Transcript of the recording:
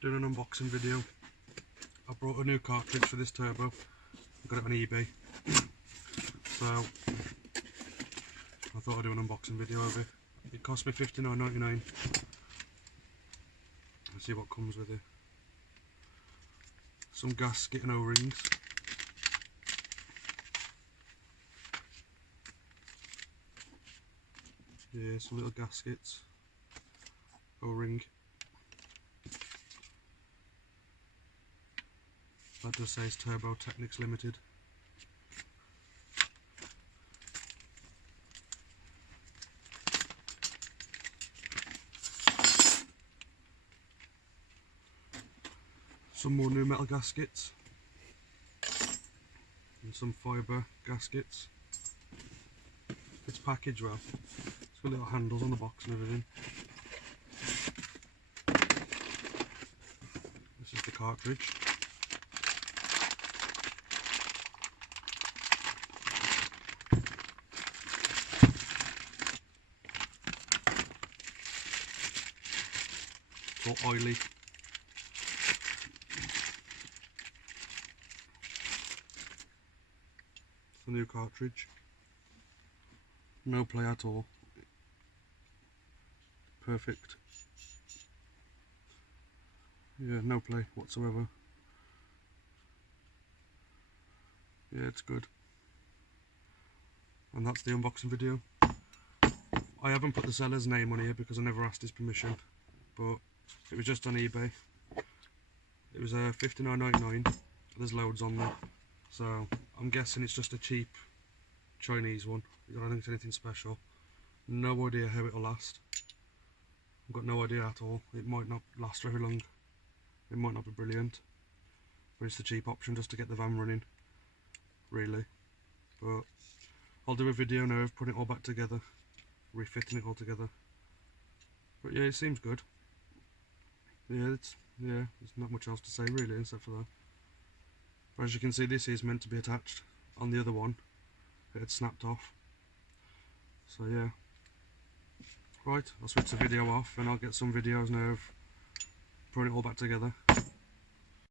Doing an unboxing video. I brought a new cartridge for this turbo. I got it on eBay. So I thought I'd do an unboxing video of it. It cost me $59.99. Let's see what comes with it. Some gasket and O-rings. Yeah, some little gaskets. O-ring. That does say it's Turbo Technics Limited. Some more new metal gaskets and some fibre gaskets. It's packaged well. It's got little handles on the box and everything. This is the cartridge. It's all oily. The new cartridge, no play at all, perfect, yeah, no play whatsoever, yeah, it's good. And that's the unboxing video. I haven't put the seller's name on here because I never asked his permission, but it was just on eBay. It was $59.99. There's loads on there. So I'm guessing it's just a cheap Chinese one. I don't think it's anything special. No idea how it'll last. I've got no idea at all. It might not last very long. It might not be brilliant. But it's the cheap option just to get the van running, really. But I'll do a video now of putting it all back together, refitting it all together. But yeah, it seems good. Yeah, there's not much else to say really except for that. But as you can see, this is meant to be attached. On the other one, it had snapped off. So yeah. Right, I'll switch the video off and I'll get some videos now of putting it all back together.